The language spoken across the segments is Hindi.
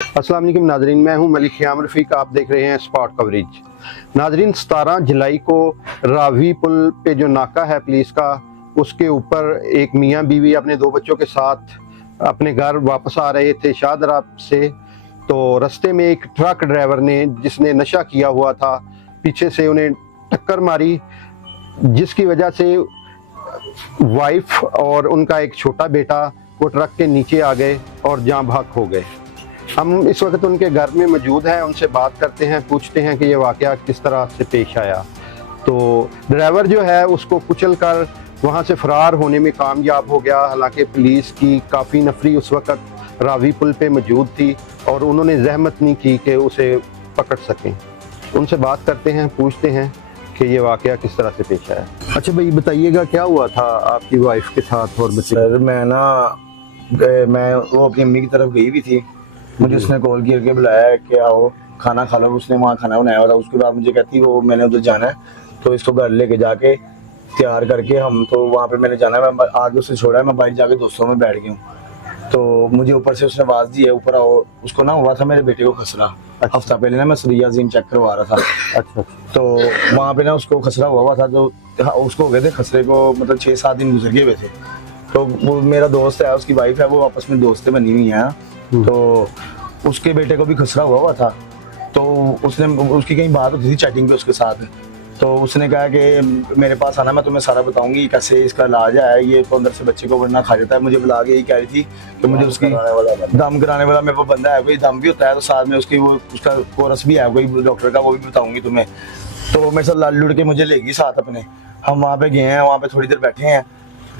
अस्सलाम वालेकुम नाजरीन, मैं हूं मलिक ख़याम रफ़ीक। आप देख रहे हैं स्पॉट कवरेज। नाजरीन, 17 जुलाई को रावी पुल पे जो नाका है पुलिस का, उसके ऊपर एक मियाँ बीवी अपने 2 बच्चों के साथ अपने घर वापस आ रहे थे शाहदरा से। तो रास्ते में एक ट्रक ड्राइवर ने, जिसने नशा किया हुआ था, पीछे से उन्हें टक्कर मारी, जिसकी वजह से वाइफ और उनका एक छोटा बेटा वो ट्रक के नीचे आ गए और जाँ भाग हो गए। हम इस वक्त उनके घर में मौजूद हैं, उनसे बात करते हैं, पूछते हैं कि ये वाक़या किस तरह से पेश आया। तो ड्राइवर जो है उसको कुचल कर वहाँ से फ़रार होने में कामयाब हो गया। हालांकि पुलिस की काफ़ी नफरी उस वक्त रावी पुल पे मौजूद थी और उन्होंने जहमत नहीं की कि उसे पकड़ सकें। उनसे बात करते हैं, पूछते हैं कि ये वाक़या किस तरह से पेश आया। अच्छा भाई, बताइएगा क्या हुआ था आपकी वाइफ के साथ और बच्चे? सर मैं वो अपनी अम्मी की तरफ गई भी थी। मुझे उसने कॉल करके बुलाया कि आओ खाना खा लो। उसने वहाँ खाना बनाया हुआ था। उसके बाद मुझे कहती वो मैंने उधर जाना है, तो इसको घर लेके जाके तैयार करके हम तो वहाँ पे मैंने जाना है। मैं आगे उसे छोड़ा है, मैं बाइक जाके दोस्तों में बैठ गया हूँ। तो मुझे ऊपर से उसने आवाज़ दी है, ऊपर आओ। उसको ना हुआ था मेरे बेटे को खसरा। अच्छा। हफ्ता पहले ना मैं सरियाजीन चेक करवा रहा था। अच्छा। तो वहाँ पे ना उसको खसरा हुआ था। तो उसको हो गए थे खसरे को, मतलब 6-7 दिन गुजर गए हुए थे। तो वो मेरा दोस्त है, उसकी वाइफ है, वो आपस में दोस्तें बनी हुई हैं। तो उसके बेटे को भी खसरा हुआ था। तो उसने उसकी कहीं बात होती थी चैटिंग पे उसके साथ। तो उसने कहा कि मेरे पास आना, मैं तुम्हें सारा बताऊंगी कैसे इसका इलाज है। ये तो अंदर से बच्चे को वरना खा जाता है। मुझे बुला के यही कह रही थी कि मुझे उसकी दम कराने वाला मेरे को बंदा है, कोई दम भी होता है, तो साथ में उसकी वो उसका कोरस भी है कोई डॉक्टर का, वो भी बताऊंगी तुम्हें। तो मेरे साथ लड़ लुड़ के मुझे लेगी साथ अपने। हम वहाँ पे गए हैं, वहाँ पे थोड़ी देर बैठे हैं,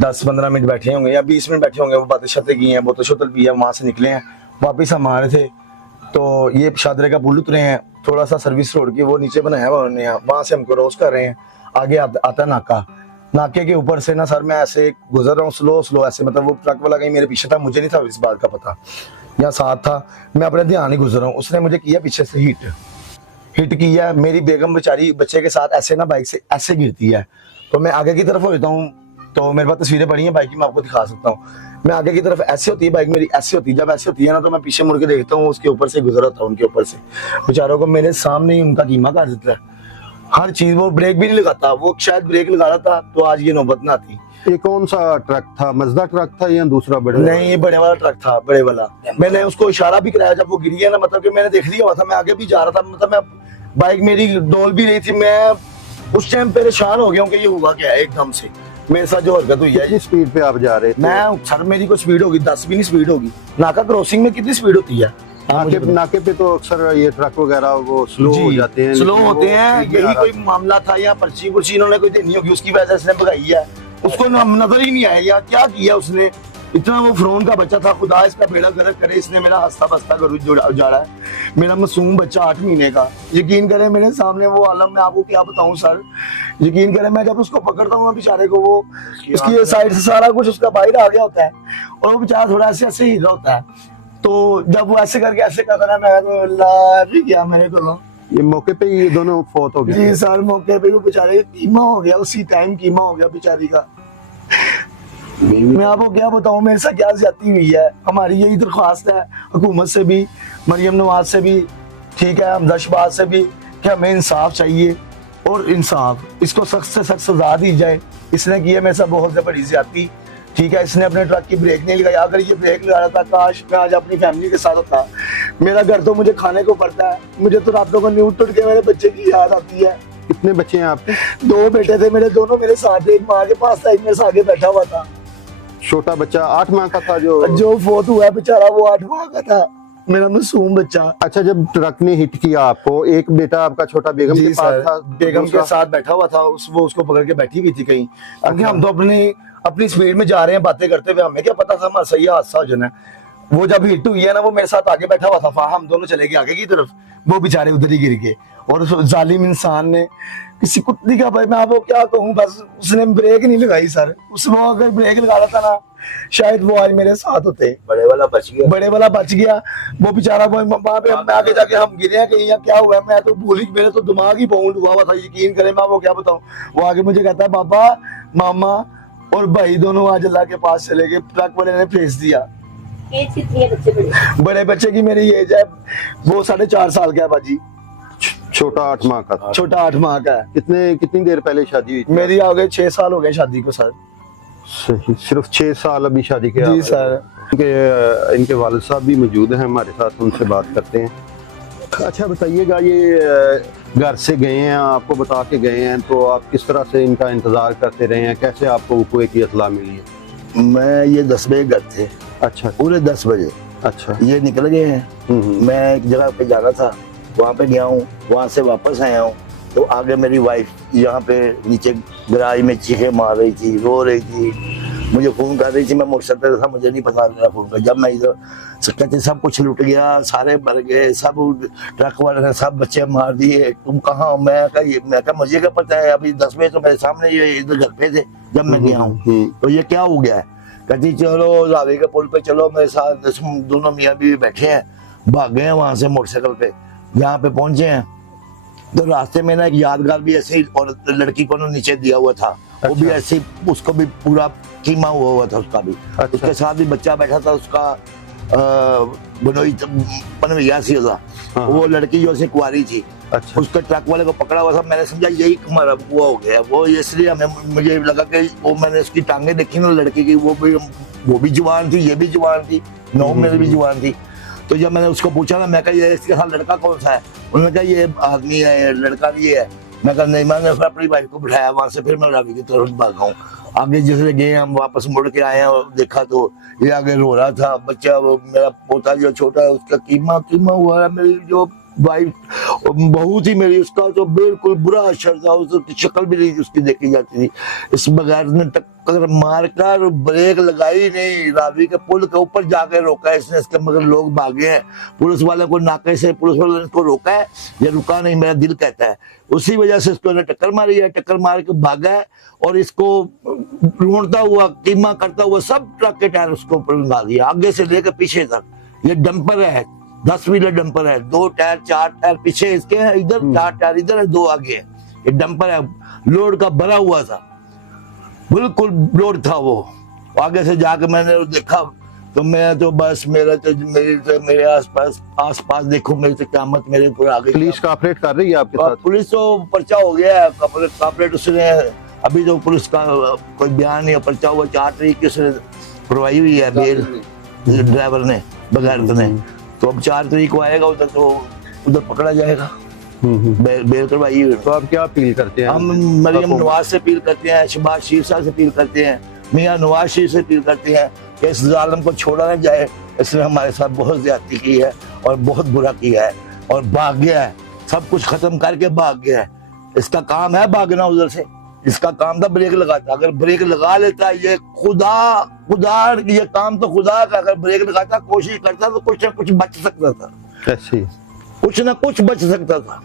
10-15 मिनट बैठे होंगे या 20 मिनट बैठे होंगे। वो बातें शतें की हैं, बोतल शोतल पी है, वहाँ से निकले हैं, वापिस हम आ रहे थे। तो ये शादरे का पुल उतरे हैं, थोड़ा सा सर्विस रोड की वो नीचे बनाया हुआ उन्होंने, वहाँ से हम क्रॉस कर रहे हैं। आगे आता है नाका। नाके के ऊपर से ना सर मैं ऐसे गुजर रहा हूँ स्लो ऐसे, मतलब वो ट्रक वाला कहीं मेरे पीछे था, मुझे नहीं था इस बात का पता, या साथ था, मैं अपने ध्यान ही गुजर रहा हूँ। उसने मुझे किया पीछे से हिट किया। मेरी बेगम बेचारी बच्चे के साथ ऐसे ना बाइक से ऐसे गिरती है। तो मैं आगे की तरफ हो जाता हूँ, तो मेरे पास तस्वीरें पड़ी हैं बाइक की, मैं आपको दिखा सकता हूँ। मैं आगे की तरफ ऐसे होती है बाइक मेरी, ऐसे होती है। जब ऐसे होती है ना, तो मैं पीछे मुड़ के देखता हूँ, उसके ऊपर से गुजरा था, उनके ऊपर से बेचारों को मेरे सामने ही उनका कीमा कर देता है। हर चीज, वो ब्रेक भी नहीं लगाता, वो शायद ब्रेक लगा रहा था तो आज ये नौबत ना आती। ये कौन सा ट्रक था? मजदा ट्रक था या दूसरा बड़ा? नहीं, ये बड़े वाला ट्रक था, बड़े वाला। मैंने उसको इशारा भी कराया जब वो गिरी है ना, मतलब कि मैंने देख लिया हुआ था, मैं आगे भी जा रहा था, मतलब मैं बाइक मेरी डोल भी रही थी। मैं उस टाइम परेशान हो गया हूँ कि ये हुआ क्या है एकदम से मेरे साथ जो हरकत हुई है। कितनी स्पीड पे आप जा रहे थे? मैं सर मेरी को स्पीड होगी 10 भी नहीं स्पीड होगी। नाका क्रॉसिंग में कितनी स्पीड होती है? नाके पे तो अक्सर ये ट्रक वगैरह वो स्लो हो जाते हैं, स्लो होते हैं। यही कोई मामला था, या पर्ची पुर्ची इन्होंने कोई देनी होगी, उसकी वजह से भगाई है। उसको नजर ही नहीं आया या क्या किया उसने। इतना वो फ्रोन का बच्चा था, खुदा इसका बेड़ा गर्क करे, इसने मेरा हंसता बसता घर उजाड़ा है। मेरा मासूम बच्चा 8 महीने का, यकीन करें मेरे सामने वो आलम, मैं आपको क्या बताऊं सर। यकीन करें मैं जब उसको पकड़ता हूँ बेचारे को, वो उसकी साइड से सारा कुछ उसका बाहर आ गया होता है और वो बेचारा थोड़ा ऐसे ऐसे हिल रहा होता है। तो जब वो ऐसे करके ऐसे करता है, मैं तो अल्लाह भी क्या मेरे को। ये मौके पे ये दोनों फौत हो गए? जी सर, मौके पे वो बेचारे कीमा हो गया, उसी टाइम कीमा हो गया बेचारी का। मैं आपको क्या बताऊं मेरे साथ क्या ज्यादती हुई है। हमारी यही दरख्वास्त है हुकूमत से भी, मरियम नवाज से भी, ठीक है, हमजा शहबाज से भी, कि हमें इंसाफ चाहिए और इंसाफ, इसको सख्त से सख्त सजा दी जाए। इसने की है मेरे साथ बहुत से बड़ी ज्यादती, ठीक है। इसने अपने ट्रक की ब्रेक नहीं लगाई। अगर ये ब्रेक लगा रहा था, काश मैं आज अपनी फैमिली के साथ होता। मेरा घर तो मुझे खाने को पड़ता है, मुझे तो रातों को न्यूज टूट के मेरे बच्चे की याद आती है। कितने बच्चे हैं आपके? 2 बेटे थे मेरे, दोनों मेरे साथ, एक माँ के पास था, एक मेरे आगे बैठा हुआ था। छोटा बच्चा 8 माह का था जो फोत हुआ है बेचारा, वो 8 माह का था, मेरा मासूम बच्चा। अच्छा, जब ट्रक ने हिट किया आपको, एक बेटा आपका छोटा बेगम के पास था, बेगम के साथ बैठा हुआ था, वो उसको पकड़ के बैठी हुई थी कहीं। क्योंकि हम तो अपनी स्पीड में जा रहे हैं बातें करते हुए, हमें क्या पता था हमारा सही हादसा हो जाना। वो जब हिट हुई है ना, वो मेरे साथ आगे बैठा हुआ था, हम दोनों चले गए आगे की तरफ, वो बेचारे उधर ही गिर गए। और उस जालिम इंसान ने किसी कुत्ती का, भाई मैं आपको क्या कहूँ, बस उसने ब्रेक नहीं लगाई सर। उसको अगर ब्रेक लगा रहा था ना, शायद वो आज मेरे साथ होते। बड़े वाला बच गया। वो बेचारा वहां पे हम आगे जाके हम गिरे हैं कहीं, या क्या हुआ है मैं तो भूल ही, मेरे तो दिमाग ही बाउंड हुआ था। यकीन करें मैं आपको क्या बताऊं, वो आगे मुझे कहता है बाबा, मामा और भाई दोनों आज अल्लाह के पास चले गए, ट्रक वाले ने फेंस दिया। एज कितनी है बच्चे बड़े? बड़े बच्चे की मेरी एज है, वो 4.5 साल का है बाजी, छोटा 8 माह का था। छोटा 8 माह का है। कितनी देर पहले शादी हुई थी? मेरी हो गए 6 साल हो गए शादी को सर। सही, सिर्फ 6 साल अभी शादी के? जी सर। इनके वालिद साहब भी मौजूद हैं हमारे साथ, उनसे बात करते हैं। अच्छा बताइएगा, ये घर से गए हैं, आपको बता के गए हैं, तो आप किस तरह से इनका इंतजार करते रहे हैं? कैसे आपको वक़ूए की इत्तला मिली है? मैं ये 10 बजे घर थे, अच्छा पूरे 10 बजे अच्छा। ये निकल गए हैं। मैं एक जगह पे जाना था, वहाँ पे गया हूँ, वहाँ से वापस आया हूँ, तो आगे मेरी वाइफ यहाँ पे नीचे गराज में चीखें मार रही थी, रो रही थी, मुझे फोन कर रही थी। मैं मोटरसाइकिल था, मुझे नहीं पता मेरा फोन का। जब मैं इधर कहते सब कुछ लुट गया, सारे मर गए, सब ट्रक वाले ने सब बच्चे मार दिए, तुम कहाँ? मैं कहा मुझे क्या पता है, अभी 10 बजे तो मेरे सामने ये इधर घर पे थे जब मैं गया हूँ, तो ये क्या हो गया है? कहती चलो रावी के पुल पे चलो मेरे साथ। दोनों मियाँ बीवी बैठे हैं, भाग गए हैं वहां से मोटरसाइकिल पे। यहाँ पे पहुंचे हैं तो रास्ते में ना एक यादगार भी ऐसे ही, और लड़की को ना नीचे दिया हुआ था, वो भी ऐसे ही, उसको भी पूरा कीमा हुआ था उसका भी। अच्छा। उसके साथ भी बच्चा बैठा था, उसका बनोई पनवैया सी था। हाँ। वो लड़की जो से कुंवारी थी, अच्छा उसके ट्रक वाले को पकड़ा हुआ था। मैंने समझा यही हमारा हुआ हो गया वो, इसलिए मुझे लगा कि वो, मैंने उसकी टांगे देखी ना लड़की की, वो भी जवान थी, ये भी जवान थी, 9 में भी जवान थी। तो जब मैंने उसको पूछा ना, मैं कहा ये इसके साथ लड़का कौन सा है? उन्होंने कहा ये आदमी है, ये लड़का नहीं है। मैं कहा नहीं, मैंने फिर अपनी वाइफ को बिठाया वहां से, फिर मैं रावी की तरफ भागा हूँ। आगे जिसने गए हम वापस मुड़ के आए हैं, देखा तो ये आगे रो रहा था बच्चा, वो मेरा पोता जो छोटा है उसका कीमा हुआ है। मेरी जो वाइफ बहुत ही मेरी, उसका तो बिल्कुल बुरा असर था, उसकी शक्ल भी नहीं उसकी देखी जाती थी। इस बगैर ने टक्कर मारकर ब्रेक लगाई नहीं, रावी के पुल के ऊपर जाकर रोका है इसने, इसके मगर लोग भागे हैं। पुलिस वाले को नाके से पुलिस वाले ने इसको रोका है, ये रुका नहीं, मेरा दिल कहता है। उसी वजह से इसको टक्कर मारी है, टक्कर मार के भागा है, और इसको ढूंढता हुआ कीमा करता हुआ सब ट्रक के टायर उसको ऊपर लगा दिया, आगे से लेकर पीछे तक। ये डंपर है, 10 व्हीलर डंपर है, 2 टायर 4 टायर पीछे इसके हैं, इधर 4 टायर इधर है, 2 आगे है। ये डंपर है, लोड का भरा हुआ था, बिल्कुल लोड था वो। आगे से जाके मैंने देखा तो मैं तो बस मेरे आसपास देखो, मेरे तो क़यामत मेरे ऊपर आ गई। पुलिस कॉपरेट कर रही है आपके साथ? पुलिस तो पर्चा हो गया है, कॉपरेट उसने अभी तो पुलिस का कोई बयान नहीं, पर्चा हुआ 4 तारीख की उसने करवाई हुई है बेल, ड्राइवर ने बगैर ने। तो अब 4 तारीख को आएगा उधर, तो उधर पकड़ा जाएगा। बेल करवाई हुई। तो आप क्या अपील करते हैं? हम मरियम नवाज से अपील करते हैं, शहबाज शरीफ साहब से अपील करते हैं, मियां नवाज शरीफ से अपील करते हैं कि इस जालिम को छोड़ा न जाए। इसने हमारे साथ बहुत ज्यादती की है और बहुत बुरा किया है, और भाग गया है, सब कुछ खत्म करके भाग गया है। इसका काम है भागना उधर से, इसका काम था ब्रेक लगाता। अगर ब्रेक लगा लेता, ये खुदा ये काम तो खुदा का, अगर ब्रेक लगाता, कोशिश करता तो कुछ ना कुछ बच सकता था, ऐसी कुछ ना कुछ बच सकता था।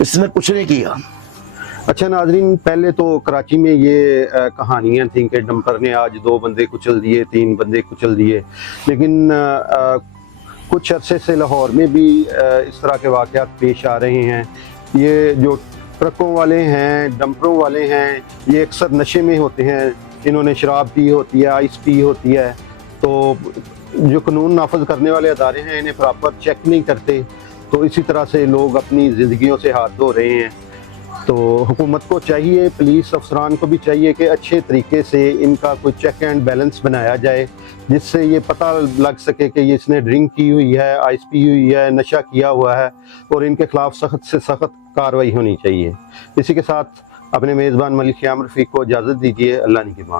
इसने कुछ नहीं किया। अच्छा नाजरीन, पहले तो कराची में ये कहानियाँ थी कि डंपर ने आज 2 बंदे कुचल दिए, 3 बंदे कुचल दिए, लेकिन कुछ अरसे से लाहौर में भी इस तरह के वाक़यात पेश आ रहे हैं। ये जो ट्रकों वाले हैं, डंपरों वाले हैं, ये अक्सर नशे में होते हैं, इन्होंने शराब पी होती है, आइस पी होती है, तो जो कानून नाफज करने वाले अदारे हैं इन्हें प्रॉपर चेक नहीं करते, तो इसी तरह से लोग अपनी ज़िंदगियों से हाथ धो रहे हैं। तो हुकूमत को चाहिए, पुलिस अफसरान को भी चाहिए कि अच्छे तरीके से इनका कोई चेक एंड बैलेंस बनाया जाए, जिससे ये पता लग सके कि ये इसने ड्रिंक की हुई है, आइस पी हुई है, नशा किया हुआ है, और इनके खिलाफ सख्त से सख्त कार्रवाई होनी चाहिए। इसी के साथ अपने मेज़बान मलिक क़याम रफ़ीक को इजाज़त दीजिए। अल्लाह निगहबान।